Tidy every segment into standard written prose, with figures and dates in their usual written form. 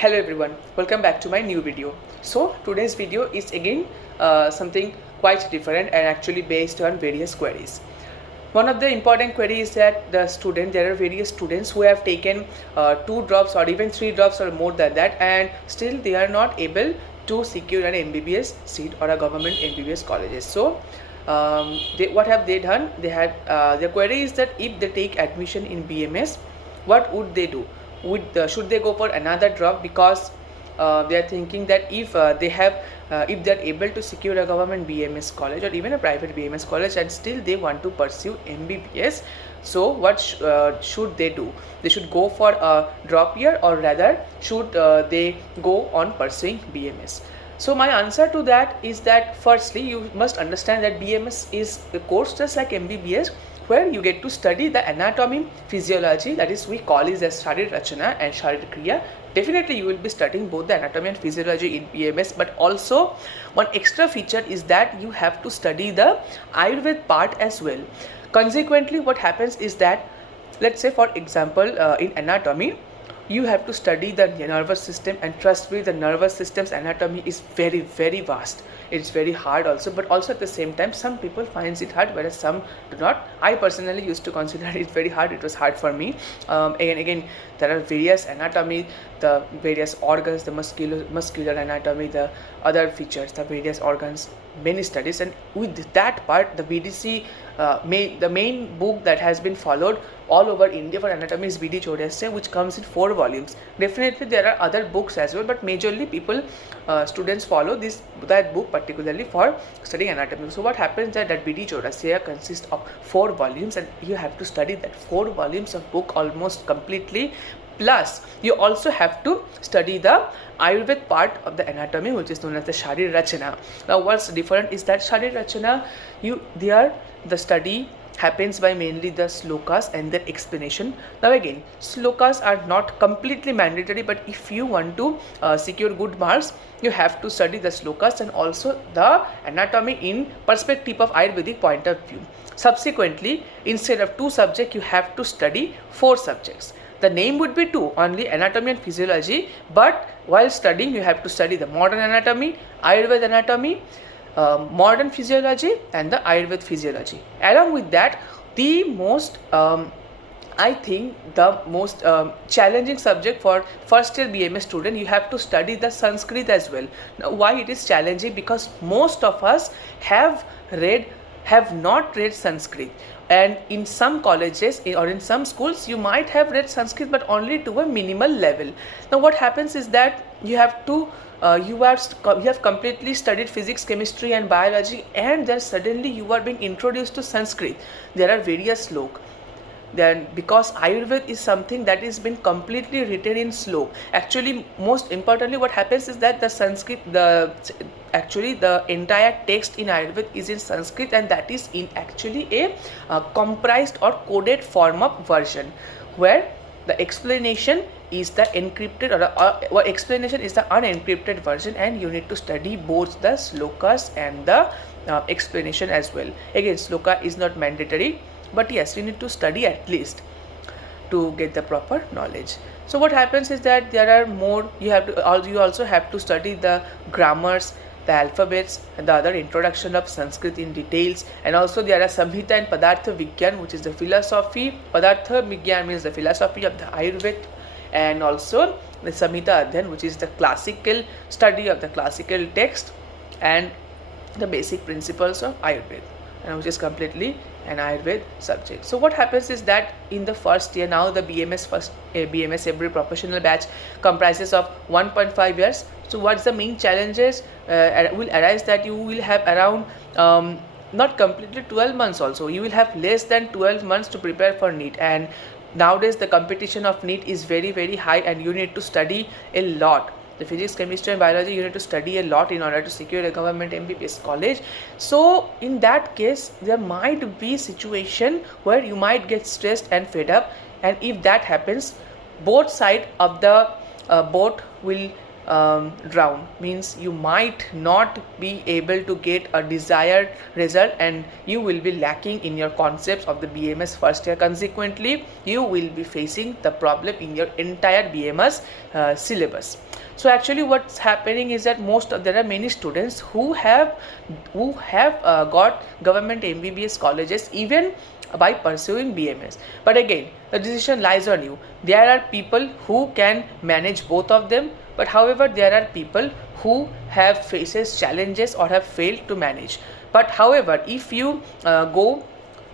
Hello everyone, welcome back to my new video. So today's video is again something quite different and actually based on various queries. One of the important queries is that there are various students who have taken 2 drops or even 3 drops or more than that, and still they are not able to secure an MBBS seat or a government MBBS colleges. So what have they done? They had the query is that if they take admission in BMS, what would they do? Should they go for another drop, because they are thinking that if they are able to secure a government BMS college or even a private BMS college and still they want to pursue MBBS, so what should they do? They should go for a drop year, or rather should they go on pursuing BMS? So my answer to that is that firstly you must understand that BMS is a course just like MBBS, where you get to study the anatomy, physiology, that is we call it as Sharir Rachana and Sharir Kriya. Definitely you will be studying both the anatomy and physiology in BMS, but also one extra feature is that you have to study the Ayurveda part as well. Consequently, what happens is that, let's say for example in anatomy, you have to study the nervous system, and trust me, the nervous system's anatomy is very vast. It's very hard also, but also at the same time some people finds it hard, whereas some do not. I personally used to consider it very hard. It was hard for me. Again there are various anatomy, the various organs, the muscular anatomy, the other features, the various organs, many studies, and with that part the BDC the main book that has been followed all over India for anatomy is BD Chodasya, which comes in 4 volumes. Definitely there are other books as well, but majorly students follow that book particularly for studying anatomy. So what happens that BD Chodasya consists of 4 volumes, and you have to study that 4 volumes of book almost completely. Plus, you also have to study the Ayurveda part of the anatomy, which is known as the Sharir Rachana. Now, what's different is that Sharir Rachana, the study happens by mainly the slokas and their explanation. Now again, slokas are not completely mandatory, but if you want to secure good marks, you have to study the slokas and also the anatomy in perspective of Ayurvedic point of view. Subsequently, instead of 2 subjects, you have to study 4 subjects. The name would be 2, only anatomy and physiology, but while studying you have to study the modern anatomy, Ayurveda anatomy, modern physiology and the Ayurveda physiology. Along with that, the most challenging subject for first year BMS student, you have to study the Sanskrit as well. Now why it is challenging? Because most of us have not read Sanskrit, and in some colleges or in some schools you might have read Sanskrit, but only to a minimal level. Now what happens is that you have completely studied physics, chemistry and biology, and then suddenly you are being introduced to Sanskrit. There are various slok. Then because Ayurveda is something that is been completely written in slok. Actually, most importantly, what happens is that the Sanskrit, the entire text in Ayurveda is in Sanskrit, and that is in actually a comprised or coded form of version, where the explanation is the encrypted or explanation is the unencrypted version, and you need to study both the slokas and the explanation as well. Again, sloka is not mandatory, but yes, you need to study at least to get the proper knowledge. So what happens is that there are more, you also have to study the grammars, the alphabets and the other introduction of Sanskrit in details, and also there are Samhita and Padartha Vigyan, which is the philosophy. Padartha Vigyan means the philosophy of the Ayurveda, and also the Samhita Adhyan, which is the classical study of the classical text and the basic principles of Ayurveda, and which is completely an Ayurveda subject. So what happens is that in the first year, now the BMS every professional batch comprises of 1.5 years. So what's the main challenges will arise? That you will have around not completely 12 months also. You will have less than 12 months to prepare for NEET, and nowadays the competition of NEET is very high, and you need to study a lot. The physics, chemistry and biology, you need to study a lot in order to secure a government MBBS college. So in that case, there might be situation where you might get stressed and fed up, and if that happens, both sides of the boat will drown, means you might not be able to get a desired result and you will be lacking in your concepts of the BMS first year. Consequently, you will be facing the problem in your entire BMS syllabus. So actually what's happening is that there are many students who have got government MBBS colleges even by pursuing BMS. But again, the decision lies on you. There are people who can manage both of them, but however there are people who have faces challenges or have failed to manage. But however, if you go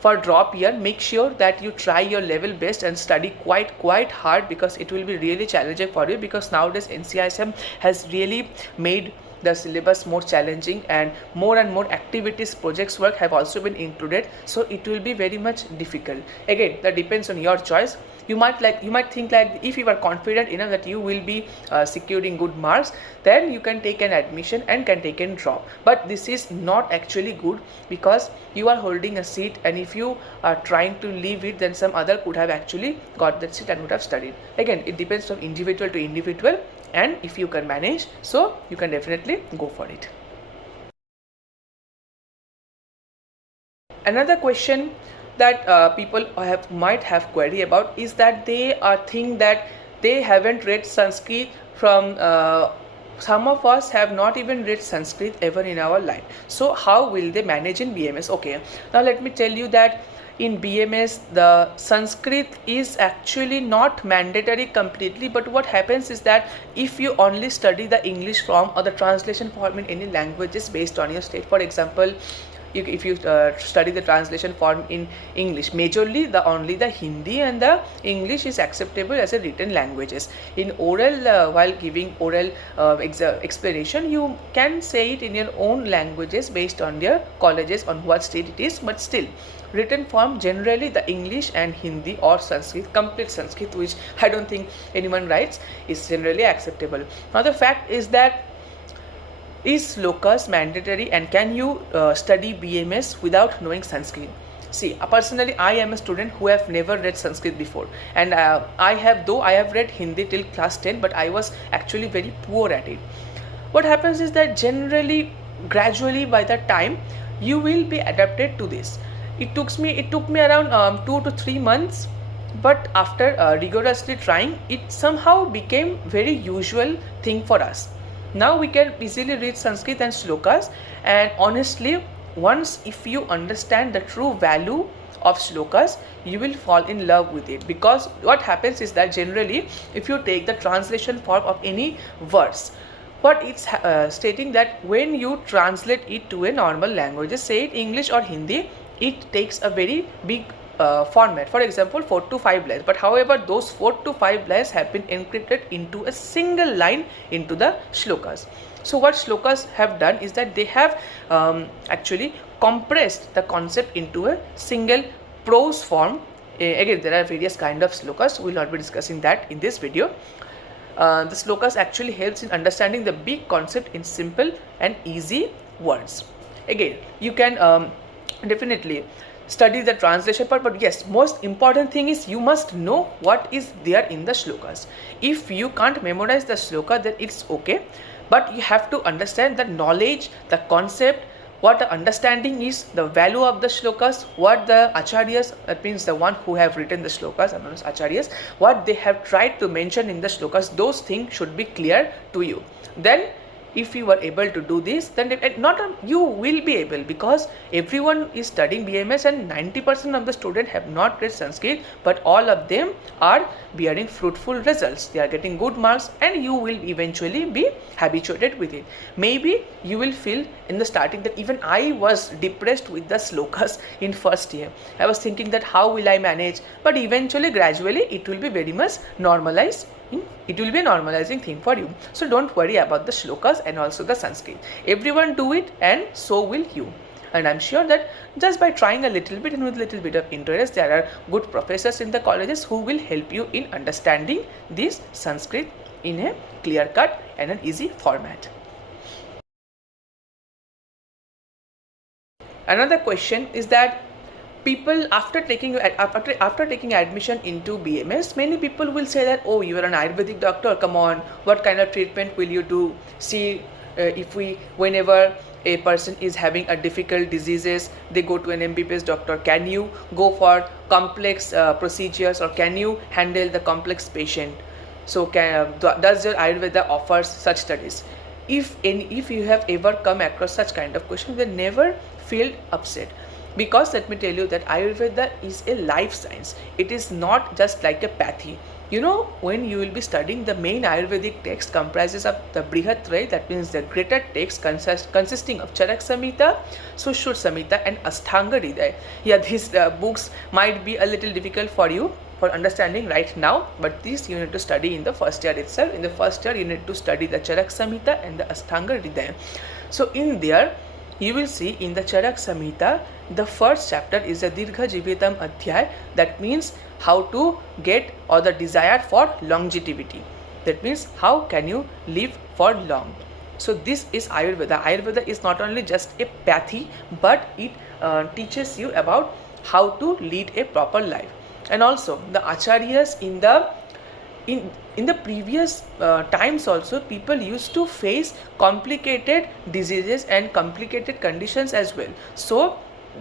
for drop year, make sure that you try your level best and study quite hard, because it will be really challenging for you, because nowadays NCISM has really made the syllabus more challenging and more activities, projects work have also been included, so it will be very much difficult. Again, that depends on your choice. You might think like, if you are confident enough that you will be securing good marks, then you can take an admission and can take a drop. But this is not actually good, because you are holding a seat, and if you are trying to leave it, then some other could have actually got that seat and would have studied. Again, it depends from individual to individual, and if you can manage, so you can definitely go for it. Another question that people might have query about is that they think that they haven't read Sanskrit from some of us have not even read Sanskrit ever in our life. So how will they manage in BMS? Okay, now let me tell you that in BMS the Sanskrit is actually not mandatory completely, but what happens is that if you only study the English form or the translation form in any languages based on your state, for example, if you study the translation form in English, majorly only the Hindi and the English is acceptable as a written languages. In oral, while giving oral explanation, you can say it in your own languages based on their colleges on what state it is, but still written form generally the English and Hindi or Sanskrit, complete Sanskrit, which I don't think anyone writes, is generally acceptable. Now the fact is that, is slokas mandatory, and can you study BMS without knowing Sanskrit? See, personally I am a student who have never read Sanskrit before, and I have read Hindi till class 10, but I was actually very poor at it. What happens is that generally, gradually, by the time you will be adapted to this. It took me around 2 to 3 months, but after rigorously trying, it somehow became very usual thing for us. Now we can easily read Sanskrit and slokas, and honestly, once if you understand the true value of slokas, you will fall in love with it. Because what happens is that generally, if you take the translation form of any verse, what it's stating that when you translate it to a normal language, say it English or Hindi, it takes a very big format, for example 4 to 5 lines, but however those 4 to 5 lines have been encrypted into a single line into the shlokas. So what shlokas have done is that they have actually compressed the concept into a single prose form. Again, there are various kind of slokas, we will not be discussing that in this video. The slokas actually helps in understanding the big concept in simple and easy words. Again, you can definitely study the translation part, but yes, most important thing is you must know what is there in the shlokas. If you can't memorize the shloka, then it's okay, but you have to understand the knowledge, the concept, what the understanding is, the value of the shlokas, what the acharyas, that means the one who have written the shlokas, known as acharyas, what they have tried to mention in the shlokas, those things should be clear to you. Then if you are able to do this, then you will be able, because everyone is studying BMS and 90% of the students have not read Sanskrit, but all of them are bearing fruitful results. They are getting good marks, and you will eventually be habituated with it. Maybe you will feel in the starting that even I was depressed with the slokas in first year. I was thinking that how will I manage, but eventually, gradually, it will be very much normalized. It will be a normalizing thing for you. So don't worry about the shlokas and also the Sanskrit. Everyone do it, and so will you. And I'm sure that just by trying a little bit and with a little bit of interest, there are good professors in the colleges who will help you in understanding this Sanskrit in a clear cut and an easy format. Another question is that people after taking admission into BMS, many people will say that, oh, you are an Ayurvedic doctor, come on, what kind of treatment will you do? See, whenever a person is having a difficult diseases, they go to an MBBS doctor. Can you go for complex procedures, or can you handle the complex patient? So does your Ayurveda offers such studies? If you have ever come across such kind of question, then never feel upset, because let me tell you that Ayurveda is a life science. It is not just like a pathy. You know, when you will be studying, the main Ayurvedic text comprises of the Brihatraya, that means the greater text consisting of Charak Samhita, Sushruta Samhita and Ashtanga Hridaya. Yeah, these books might be a little difficult for you for understanding right now, but this you need to study in the first year itself. In the first year, you need to study the Charak Samhita and the Ashtanga Hridaya. So in there, you will see in the Charak Samhita, the first chapter is a Dirgha Jivitam Adhyay, that means how to get, or the desire for longevity. That means how can you live for long. So this is Ayurveda. Ayurveda is not only just a pathy, but it teaches you about how to lead a proper life. And also the acharyas in the previous times also, people used to face complicated diseases and complicated conditions as well. So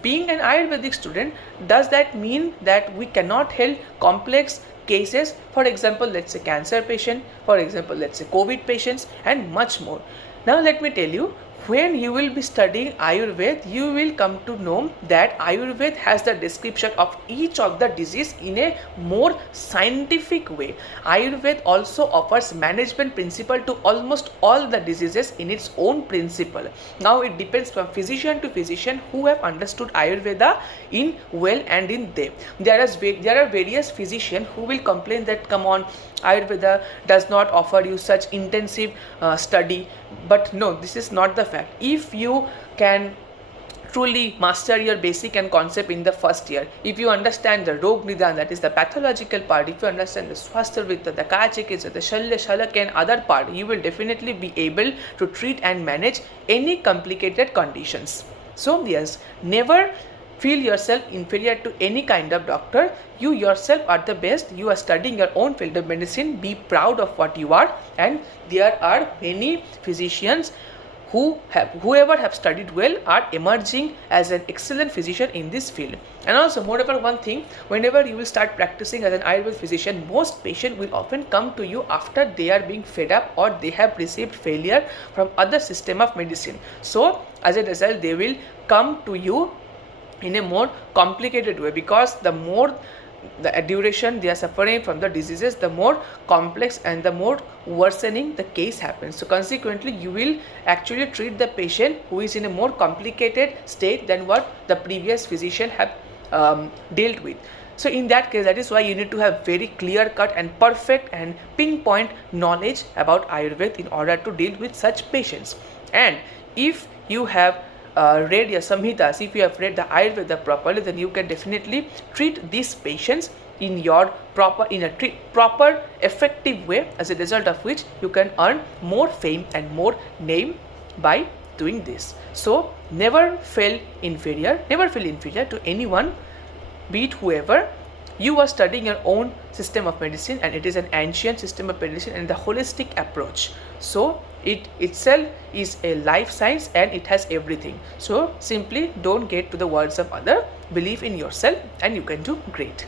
being an Ayurvedic student, does that mean that we cannot help complex cases? For example, let's say cancer patient, for example, let's say COVID patients, and much more. Now let me tell you, when you will be studying Ayurveda, you will come to know that Ayurveda has the description of each of the disease in a more scientific way. Ayurveda also offers management principle to almost all the diseases in its own principle. Now it depends from physician to physician who have understood Ayurveda in well and in depth. There are various physicians who will complain that, come on, Ayurveda does not offer you such intensive study. But no, this is not the fact. If you can truly master your basic and concept in the first year, if you understand the Rog Nidan, that is the pathological part, if you understand the Swasthya Vritta, the Kaya Chikitsa, the Shalya, Shalak and other part, you will definitely be able to treat and manage any complicated conditions. So yes, never feel yourself inferior to any kind of doctor. You yourself are the best. You are studying your own field of medicine. Be proud of what you are. And there are many physicians whoever have studied well are emerging as an excellent physician in this field. And also, moreover, one thing, whenever you will start practicing as an Ayurvedic physician, most patients will often come to you after they are being fed up or they have received failure from other system of medicine. So as a result, they will come to you in a more complicated way, because the more the duration they are suffering from the diseases, the more complex and the more worsening the case happens. So consequently, you will actually treat the patient who is in a more complicated state than what the previous physician have dealt with. So in that case, that is why you need to have very clear cut and perfect and pinpoint knowledge about Ayurveda in order to deal with such patients. And if you have read your Samhitas, if you have read the Ayurveda properly, then you can definitely treat these patients in your proper effective way, as a result of which you can earn more fame and more name by doing this. So never feel inferior to anyone, be it whoever. You are studying your own system of medicine, and it is an ancient system of medicine and the holistic approach. So it itself is a life science and it has everything. So simply don't get to the words of other, believe in yourself and you can do great.